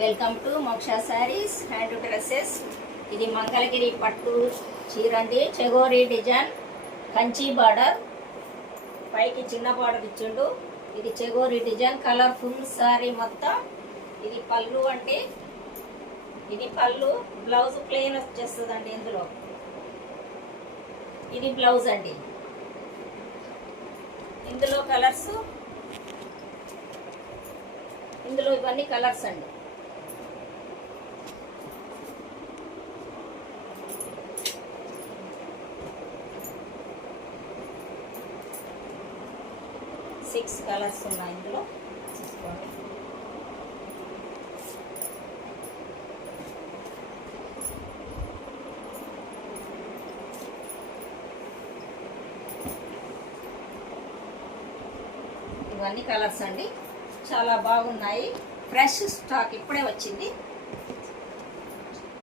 Welcome to మోక్ష saris hand dresses. ఇది మంగళగిరి పట్టు చీర అండి. చెగోరి డిజైన్, కంచి బార్డర్, పైకి చిన్న బార్డర్ ఇచ్చిండు. ఇది చెగోరి డిజైన్, కలర్ఫుల్ శారీ మొత్తం. ఇది పళ్ళు అండి. ఇది పళ్ళు, బ్లౌజ్ ప్లెయిన్ వచ్చేస్తుందండి. ఇది బ్లౌజ్ అండి. ఇందులో కలర్స్, ఇందులో ఇవన్నీ కలర్స్ అండి. సిక్స్ కలర్స్ ఉన్నాయి ఇందులో, చూసుకోండి. ఇవన్నీ కలర్స్ అండి, చాలా బాగున్నాయి. ఫ్రెష్ స్టాక్ ఇప్పుడే వచ్చింది.